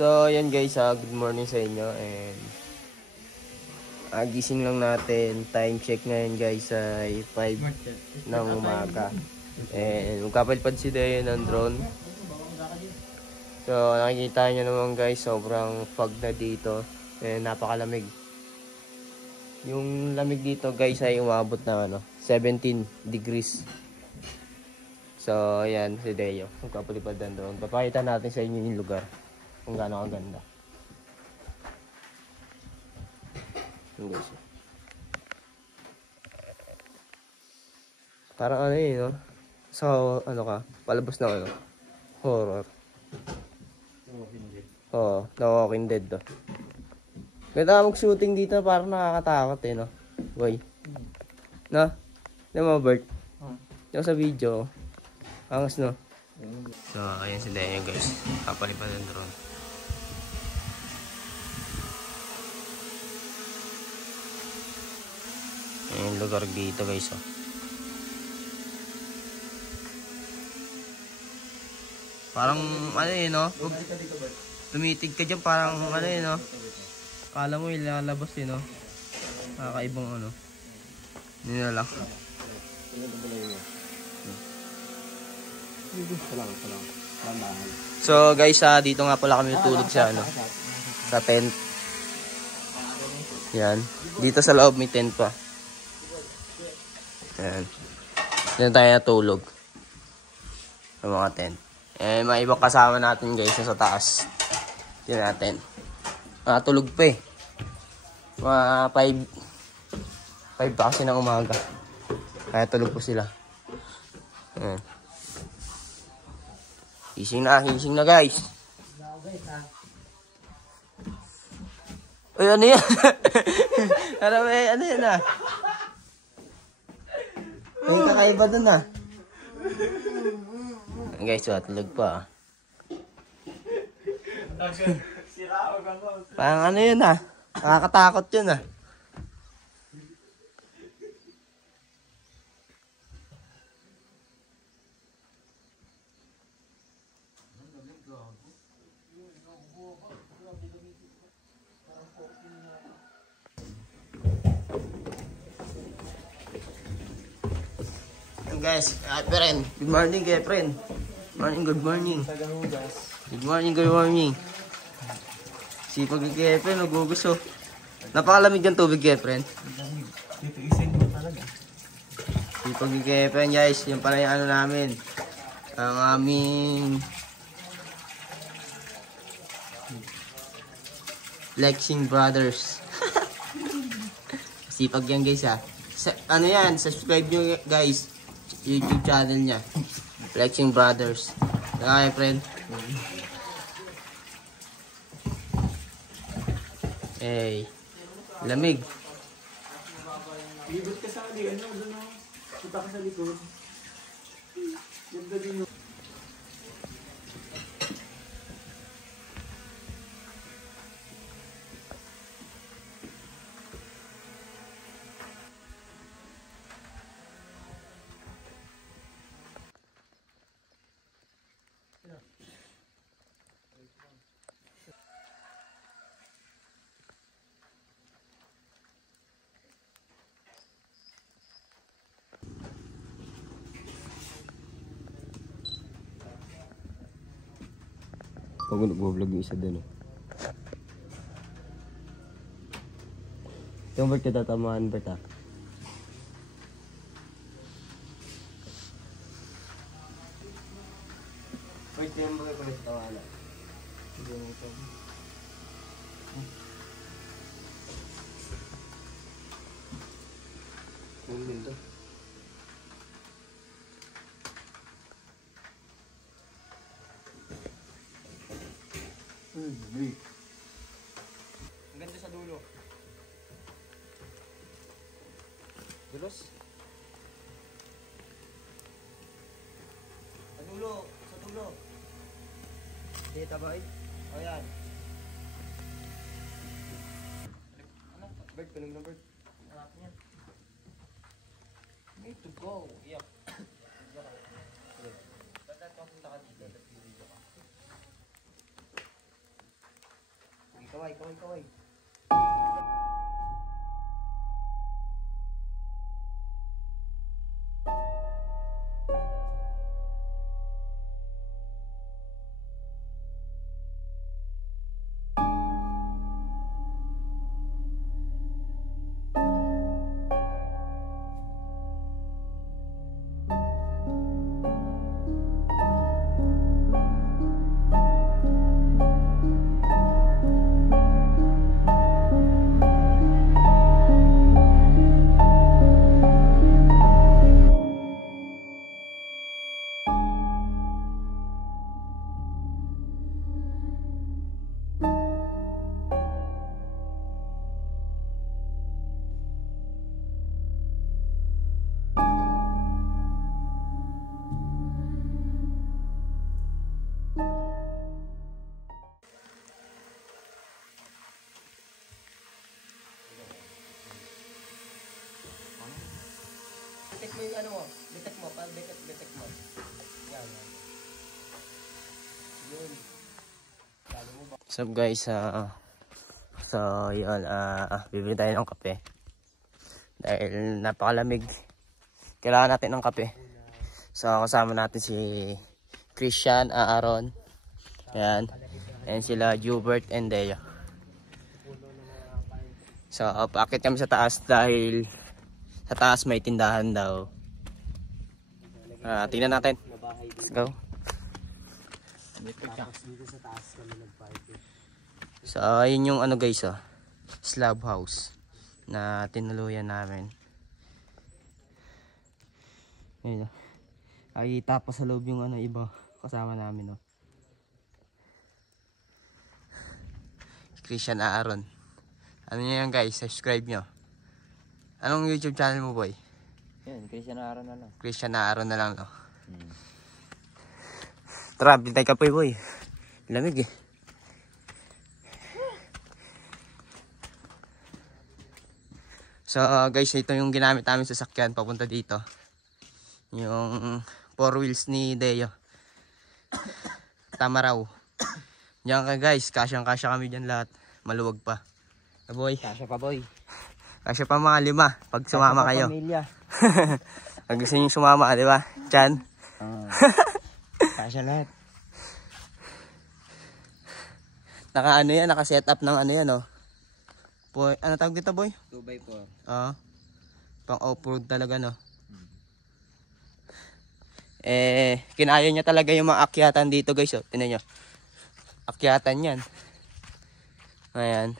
So, yan guys, good morning sa inyo and gising lang natin. Time check ngayon guys ay 5 ng umaga. And magkapalipad si Deo ng drone. So, nakikita nyo naman guys, sobrang fog na dito. And napakalamig. Yung lamig dito guys ay umabot na 17 degrees. So, ayan si Deo. Magkapalipad ng drone. Papakita natin sa inyo yung lugar. Kung gaano kaganda. Guys. Parang no? So, palabas na horror. Oo, The Walking Dead to. Ganda mag-shooting dito, parang nakakatakot no? Boy. No? Di mo, Bert? Yung sa video. Angas, no? So, ayan si Deo guys. Kapalipad ng drone. Ayan yung lugar dito guys. Parang no? Pag tumitig ka dyan, parang no? Kala mo ilalabas no? Kakaibang Hindi na lang. So guys, dito nga pala kami tutulog sa sa tent. Yan. Dito sa loob may tent pa. Yan. Dito tayo natulog. Sa mga tent. Eh, may ibang kasama natin guys sa taas. Tingnan natin. Tulog pa Mga 5 pa kasi ng umaga. Kaya tulog po sila. Ayan. Gising na guys. Uy, ano yan? Ano yan May kakaiba dun Guys, tulog pa Parang yun nakakatakot yun Guys, friend. Good morning, friend. Good morning. Good morning. Sipag kay friend, nagugusto. Napakalamig ng tubig kay friend. Sipag kay friend, guys. Yan pala yung namin. Ang aming Flexing Brothers. Sipag yan guys yan, subscribe nyo guys. YouTube channel niya. Flexing Brothers. Okay, friend. Hey. Lamig. Libot ka sa doon Punta ka sa likod. Ganda din Pag nag-vlog yung isa din Yung Bert ka tatamaan, Bert Bert, yung mga ko nito tawala. Hindi mo ito. Ang ganda. Ang ganda sa dulo. Dulos? Sa dulo. Dito ba Ayan. Bird, tunog na bird. Harapin yan. Need to go. Yep. Punta ka dito. Kaway, kaway, kaway. Bitek mo yung ano mo. Bitek mo. Bitek mo. Yan. Yun. What's up guys? So yun. Bibili tayo ng kape. Dahil napakalamig. Kailangan natin ng kape. So kasama natin si Christian, Aaron. Yan. And sila Hubert and Dea. So paakit kami sa taas dahil sa taas may tindahan daw. Tingnan natin. Let's go. So ayun yung ano guys, slab house na tinuluyan namin. Ayun. Ay tapos sa loob yung ano iba kasama namin, no. Christian, Aaron. Ano niyo yan guys, subscribe nyo. Anong YouTube channel mo, boy? Yan, Christian Aaron na lang. Christian Aaron na lang, no? Tara, bintay ka po, boy. Lamig eh. So, guys, ito yung ginamit namin sa sasakyan papunta dito. Yung 4 wheels ni Deo. Tama raw. Diyan ka, guys. Kasyang-kasya kami dyan lahat. Maluwag pa. Boy. Kasya pa, boy. Kasya pa mga 5 pag sumama kayo. Pamilya. Pag gusto nyo sumama, di ba? Chan? Kasya lahat. Naka-ano yan, naka-set up ng ano yan, oh. Boy, ano tawag dito, boy? 2x4. Pang off-road talaga, no? Kinaya niya talaga yung mga akyatan dito, guys, oh. Tingnan nyo. Akyatan yan. Ayan.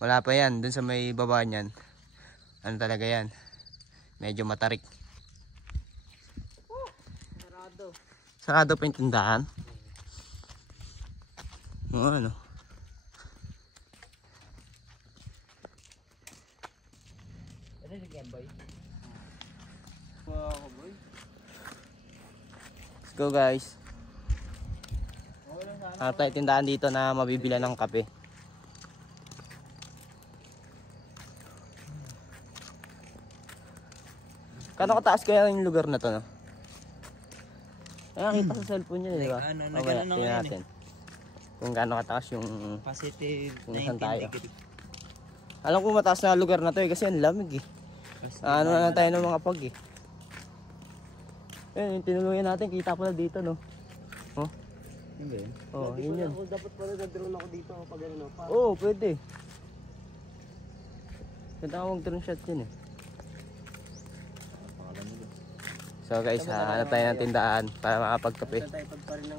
Wala pa yan, dun sa may baba niyan. Ano talaga yan? Medyo matarik. Sarado. Sarado pa yung tindahan. Ano? Ano yung game, boy? Boy. Let's go, guys. Hanap tayo tindahan dito na mabibila ng kape. Kano kataas kaya yung lugar na to, no? Ay, nakita sa cellphone niya, di ba? Nagano na ngayon natin. Kung gaano kataas yung Positive kung 19 saan tayo. degree. Alam ko mataas na lugar na to kasi ang lamig eh. Ano na tayo ng mga pag eh. Yung tinuluyan natin, kita pala dito, no? Oh? Hindi. Oh, yun yun. Dapat pala nag-drone ako dito pag ano. Oo, pwede. Ganda ka mag-drone shot yun eh. So guys, hanap tayo ng tindahan para makapagkape.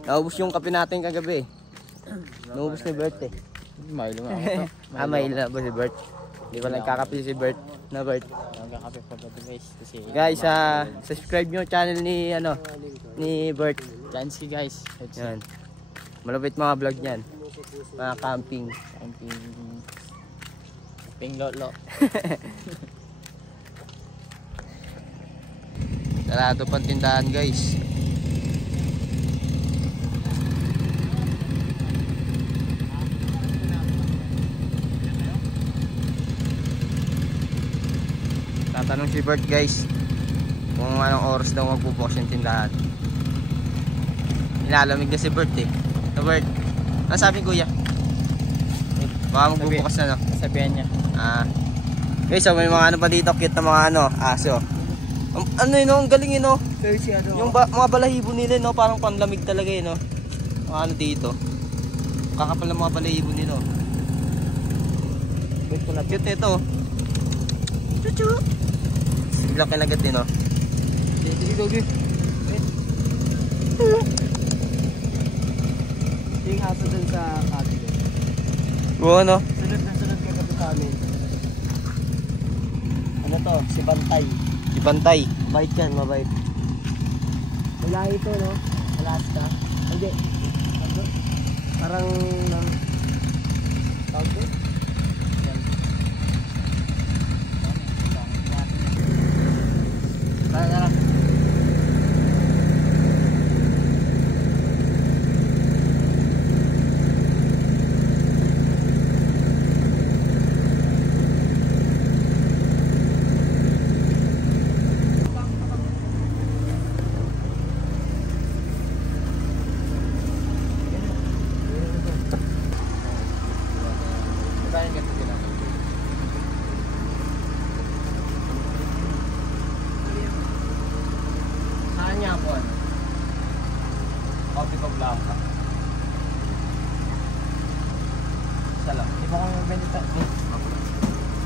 Naubos yung kape natin kagabi. Naubos ni Bert eh. Milo nga ako. Milo na ba si Bert? Hindi pa nagkakape si Bert. Na Bert. Nagkakape pa ba guys? Kasi Guys, subscribe nyo channel ni ni Bert. Jancy guys. Yan. Malupit mga vlog niyan. Mga camping. Camping lolo. Sarado pang tindahan guys. Tatanong si Bert guys kung anong oras daw magbubukas yung tindahan. Nilalamig na si Bert eh. So Bert, ano sabi kuya? Baka magbubukas na, no? Sabihan niya. Guys, so may mga ano pa dito, cute na mga ano, aso. Ano yun, no? Ang galing yun, no? Pero si ano, Yung mga balahibo nila, no? Parang panlamig talaga yun, no? Mga ano dito. Kakapal ng mga balahibo nila, no? wait ko na. Cute nito. Chuchu! Biglang kinagat din, no? Sige, Gogi. Wait. Yung aso dun sa kabila. Oo, no? Sunod na sunod kagabi sa amin. Ano to? Si Bantay. Si Bantay. Mabait yan, mabait. Wala ito, no? Alaska. Hindi. Ano? Parang... tawag ko? Yan. Tara. Saan niya ako, ano? Coffee ko blanca. Isa lang. Di ba kami magbenta?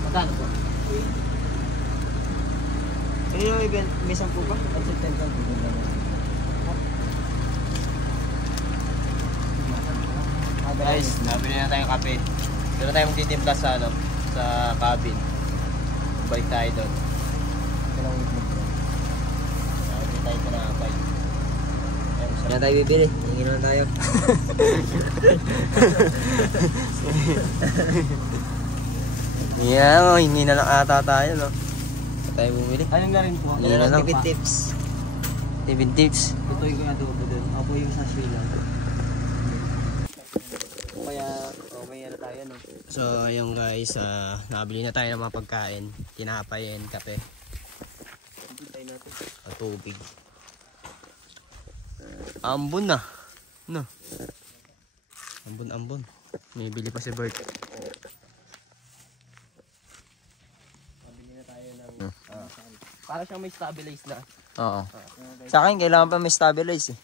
Magkano po? Kaya yung event, may 10 ba? At 10 Guys, nabili na tayong kape. Doon na tayo magtitimpla sa, ano, sa cabin. Balik tayo doon. Hindi tayo pinakapay. Kaya tayo bibili. Hingi naman tayo. Yeah, hindi na lang ata tayo, no? Saan tayo bumili? Anong na rin po? Hindi na lang. Tipid tips. Tipid tips. Ito yung adobo dun. Ako yung sa Sri Lanka. Kaya, okay na tayo, no? So, ayun guys, nakabili na tayo ng mga pagkain. Tinapay and kape. Hintay natin. At tubig. Ambon na. No. Ambon. May bili pa si Bert. Pabili na tayo ng... Para siyang may stabilize na. Oo. Sa akin, kailangan pa may stabilize eh.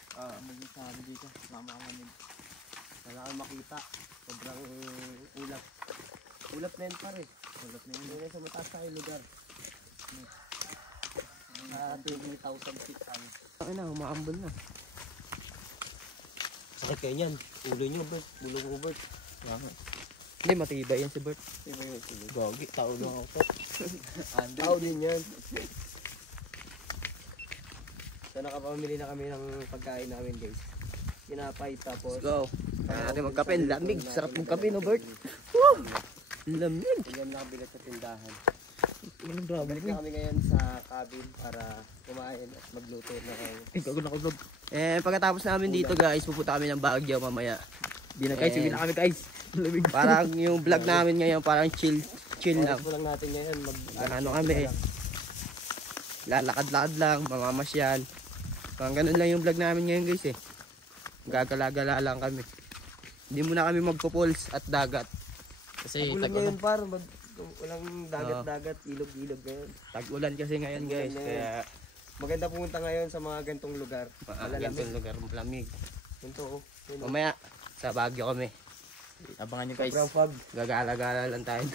Sabi dito, mama ka namin. Wala kang makita. Sobrang ulap. Ulap na yun pare. Ulap na yun. Hindi sa mataas tayo lugar. Sa 20,000 feet ano. Ay na, umaambon na. Sakit kayo niyan. Ulo nyo, Bert. Ulo ko, Bert. Hindi, matibay yan si Bert. Diba yun? Sige. Gogi, tao lang ako. Tao din yan. So nakapamili na kami ng pagkain namin guys. Tinapay tapos... Let's go. Kaya natin magkape. Lamig. Sarap magkape, no Bert? Woo! Lamig. Yan nakabilat sa tindahan. Anong grabe? Balik na kami ngayon sa cabin para kumain at magluto na kayo. Ikaw na vlog. Pagkatapos namin dito guys, pupunta kami ng Baguio mamaya. Di na guys, Eh. uwi na kami guys. Parang yung vlog namin ngayon, parang chill lang. Oras po lang natin ngayon. Ano kami eh. Lalakad-lakad lang, mamamasyal. Parang ganun lang yung vlog namin ngayon guys eh. Gagala-gala lang kami. Hindi muna kami magpo-pools at dagat. Kasi Ulan tag-ulan. ngayon par. Walang dagat-dagat, ilog-ilog ngayon. Tag-ulan kasi ngayon guys. Tag-ulan Kaya Maganda pumunta ngayon sa mga gantong lugar. maaagyan yung lugar malamig. Ito oh. Yun, oh. Mamaya, sa Baguio kami. Abangan nyo guys. Sobrang fog. Gagala-gala lang tayo.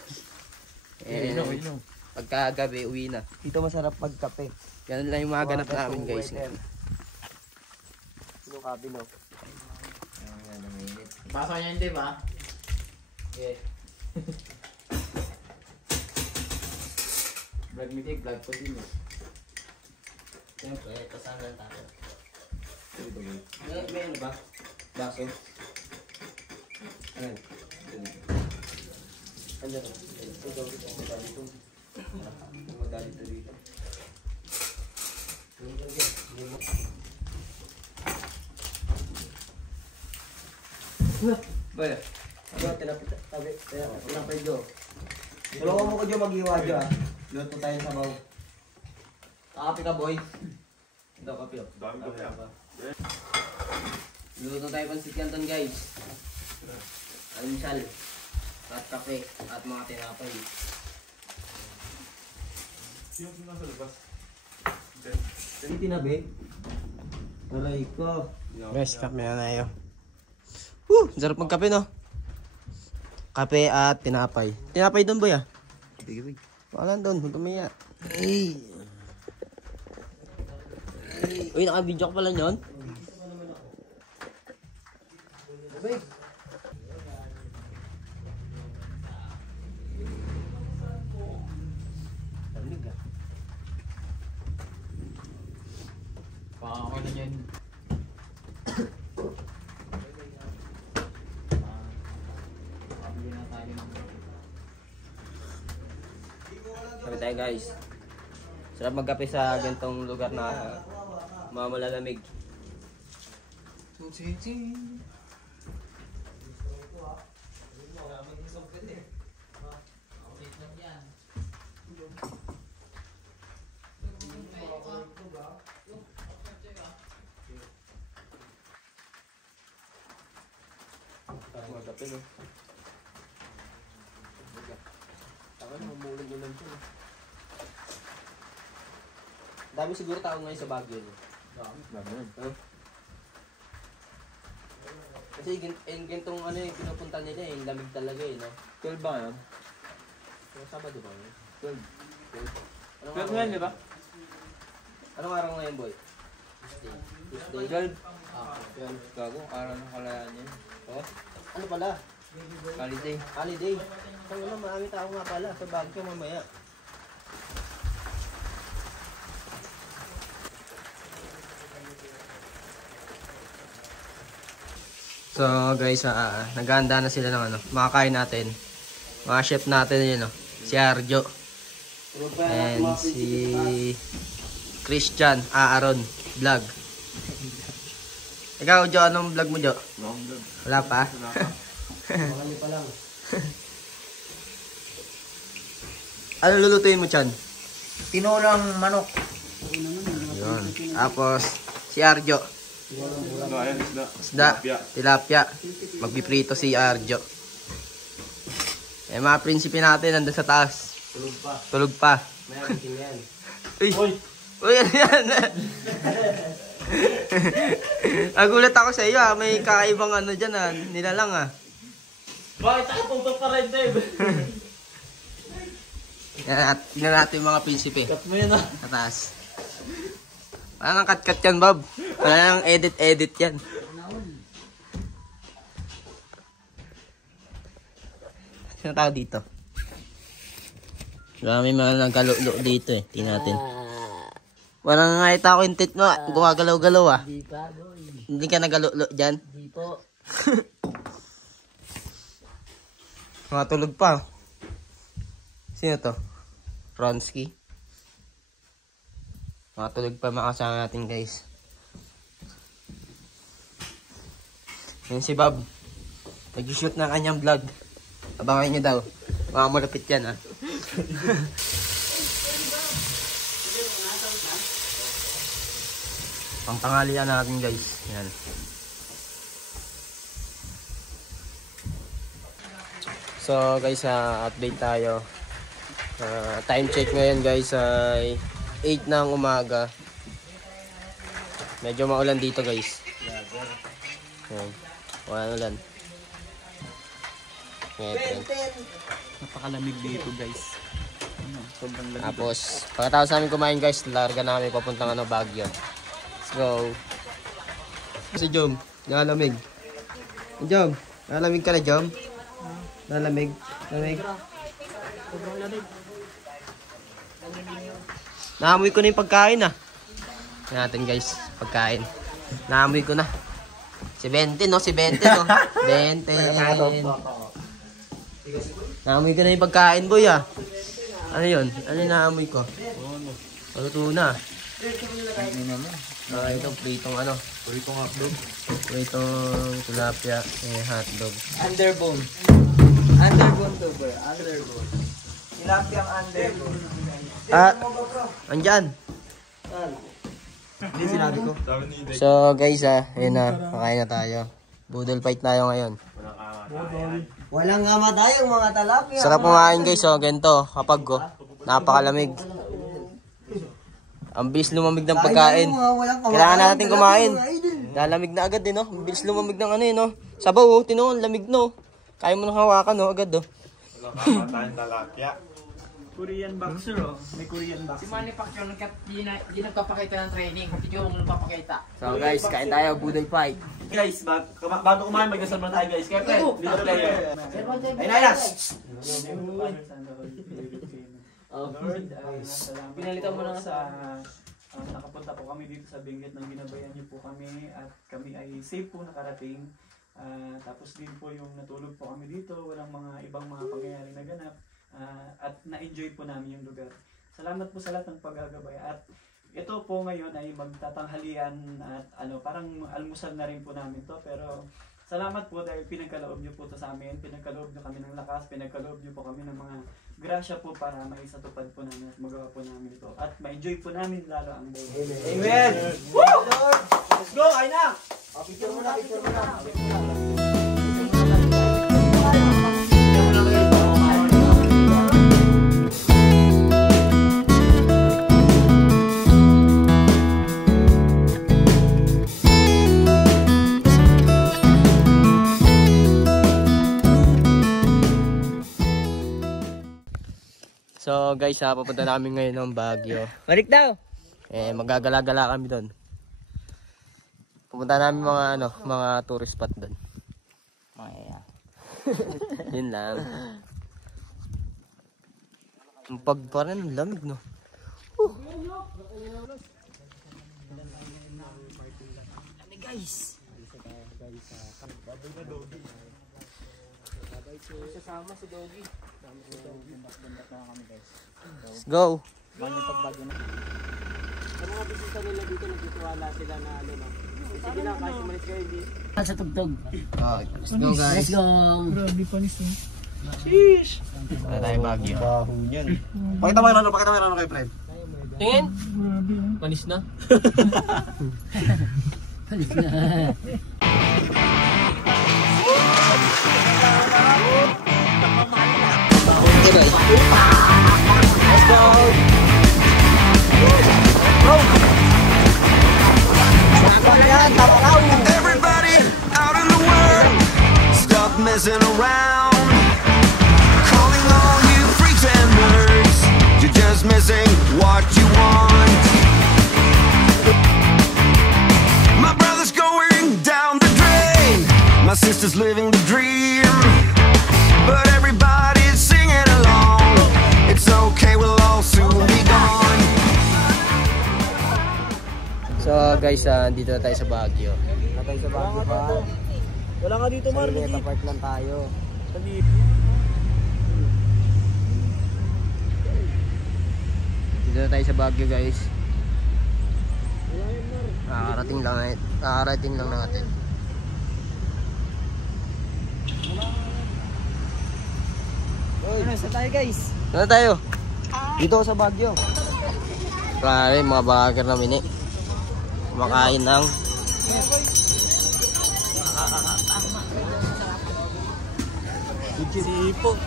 Pagkagabi, uwi na. Dito masarap pagkape. Ganun lang yung mga ganap namin guys. Sino cabin oh. Pasok niya hindi ba? Yeah. Vlog meeting, vlog ko din eh. Siyempre, kasama lang tayo. May ano ba? Baso? Ano? Ano to? Ito dito. Madali to dito. Baya. Ano, tinapay Jo. Tulungan mo ko Jo mag-iwa Jo ah. Luto tayo sa baw. Kakapi ka boy. Ito kapi oh. Luto tayo pansit canton guys. Almusal. At kape at mga tinapay. Sino nasa labas? Hindi tinabi. Aray ko. Guys, kape na tayo. Woo! Sarap magkape, no? Kape at tinapay. Tinapay doon, boy, ah. Wala doon, huwag kamiya. Uy, naka-video ka pala nyon? Pakakain na yan. Pakabili na tayo ng Sabi tayo, guys. Sarap magkape sa gantong lugar na mamalalamig. Sarap magkape, no? Ako na, mamulog ulan siya. Dami siguro tao ngayon sa Baguio. No? Huh? Kasi gintong ano yung pinupunta nila eh, yung lamig talaga eh, no? 12 ba yun? Yung Sabado ba yun? 12. Anong 12 araw ngayon, di ba? Anong araw ngayon, boy? Tuesday. 12. Gago, araw ng kalayaan yan. Oh, Ano pala? holiday. Holiday. Ang ano, marami tao nga pala sa Baguio mamaya. So guys, naghahanda na sila ng ano, makakain natin. Mga chef natin yun, no? Si Arjo. And si Christian Aaron vlog. Ikaw, Jo, anong vlog mo, Jo? Wala pa? Wala pa lang. Ano lulutuin mo, Chan? Tinulang manok. Yun. Tapos, si Arjo. Ayan, isda. Isda, tilapia. Magpiprito si Arjo. Eh, mga prinsipe natin nandun sa taas. Tulog pa. May aking yan. Uy! Uy, ano yan? Nagulat ako sa iyo, may kakaibang ano dyan, nilalang, Bakit ako tutok pa rin, Dave? Tingnan natin yung mga prinsipe. Cut mo yun, ah. Sa taas. Wala nang cut-cut yan, Bob. Wala nang edit-edit yan. Sino tao dito? Marami mga nagkalulo dito eh. Tingnan natin. Walang nakita ko yung tit mo. Gumagalaw-galaw ah. Di pa, boy. Hindi ka nagalulo dyan. Di po. Mga tulog pa. Sino to? Ronsky. Mga tulog pa mga kasama natin, guys. Yan si Bob. Nag-shoot ng kanyang vlog. Abangan nyo daw. Mga malapit yan, Pangtangalian natin, guys. Yan. So, guys, update tayo. Time check ngayon, guys, ay 8 ng umaga. Medyo maulan dito, guys. Yan. Wala ulan. Napakalamig dito, guys. Sobrang lamig. Tapos, pagkatapos namin kumain, guys, larga namin papuntang Baguio. Let's go. Si Jom, nalamig. Jom, nalamig ka na, Jom? Nalamig. Lamig. Sobrang lamig. Naamoy ko na yung pagkain, Yan natin, guys, pagkain. Naamoy ko na. Si 20, no? Si 20, no? 20. Naamoy ko na yung pagkain, boy, Ano yun? Ano yung naamoy ko? Paluto na. Ito, pritong ano? Pritong hotdog. Pritong tilapia, hotdog. Underbone. Underbone to, bro. Underbone. Tilapiyang underbone. Andyan. Hindi sinabi ko. Sabi ni Dave. So, guys, ayun na. Kakain na tayo. Budol fight tayo ngayon. Walang Walang ngamatay yung mga talapia. Sarap kumain guys, oh. Ganito, kapag oh. Napakalamig. Ang bilis lumamig ng pagkain. Kailangan natin kumain. Lalamig na agad din, no? Ang bilis lumamig ng ano yun, no? Sabaw, oh. Tinoon, lamig, no? Kaya mo nang hawakan, no? Agad, oh. Wala ka tayong talapia. Korean boxer, oh. May Korean boxer. Si Manny Pacquiao di nagpapakita ng training. Hindi ko nagpapakita. So guys, kain tayo, budol fight. Guys, bago kumain, magdasal muna tayo guys. Kaya pre, leader player. Ay, Nailas! Pinalitan mo na sa nakapunta po kami dito sa Benguet nang ginabayan niyo po kami at kami ay safe po nakarating. Tapos din po yung natulog po kami dito, walang mga ibang mga pangyayari na ganap. At na-enjoy po namin yung lugar. Salamat po sa lahat ng paggagabay. At ito po ngayon ay magtatanghalian at parang almusal na rin po namin to. Pero salamat po dahil pinagkaloob niyo po to sa amin. Pinagkaloob niyo kami ng lakas, pinagkaloob niyo po kami ng mga grasya po para maisatupad po namin at magawa po namin ito. At ma-enjoy po namin lalo ang day. Amen! Woo! Let's go! Ay na! Picture mo na, picture mo na. So guys, papunta namin ngayon ng Baguio. Balik daw! Magagala-gala kami doon. Pupunta namin mga tourist spot doon. Yun lang. Ang pagparan ng lamig, no? Let's go! Sa mga bisita nila dito, nagtitiwala sila na sige lang, kahit umalis kayo hindi. Sa tugtog. Let's go guys. Let's go! Wala tayo Baguio. Pakita mo yung ano kay Fred. Tingin? Panis na? Let's go! Everybody out in the world, stop messing around. Calling all you freaks and nerds, you're just missing what you want. My brother's going down the drain, my sister's living the dream, but everybody's singing along. It's okay, we'll all soon be gone. So guys, dito na tayo sa Baguio. Natay sa Baguio pa. Wala ka dito, Sa Luneta Park lang tayo. Dito na tayo sa Baguio guys. Kakarating lang natin. Saan tayo guys? Saan na tayo? Dito sa Baguio. Grabe, mga bager na mini. Kumakain ng Sipo.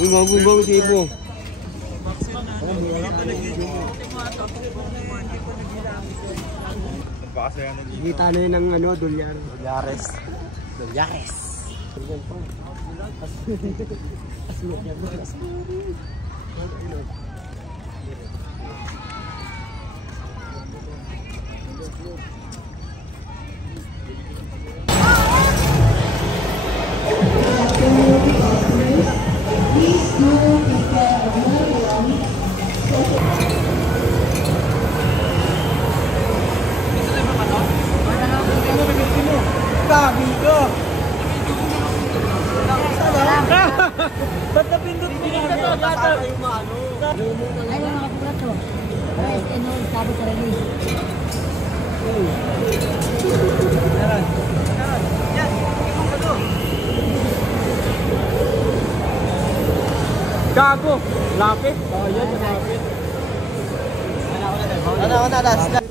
uy, magubang sipo. Nagpakasaya na dito. Kita na yun ng Dolyar. Yares. Ba't napindot mo yung kata? Ay, mga kapulato. Ay, sabi sa release. Gago! Lapit? Oh, yan, lapit. Last.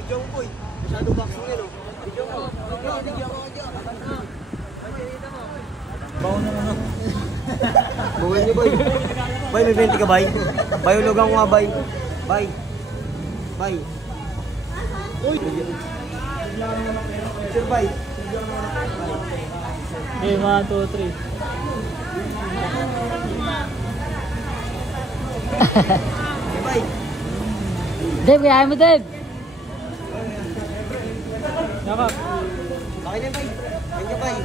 Video Bay, may 20 ka, bay? Bay, ulugan ko nga, bay. Bay. Bay. Uy! Sure, bay. Okay, 1, 2, 3. Okay, bay. Dave, kaya mo, Dave. Nakap. Okay na, bay. Thank you, bay.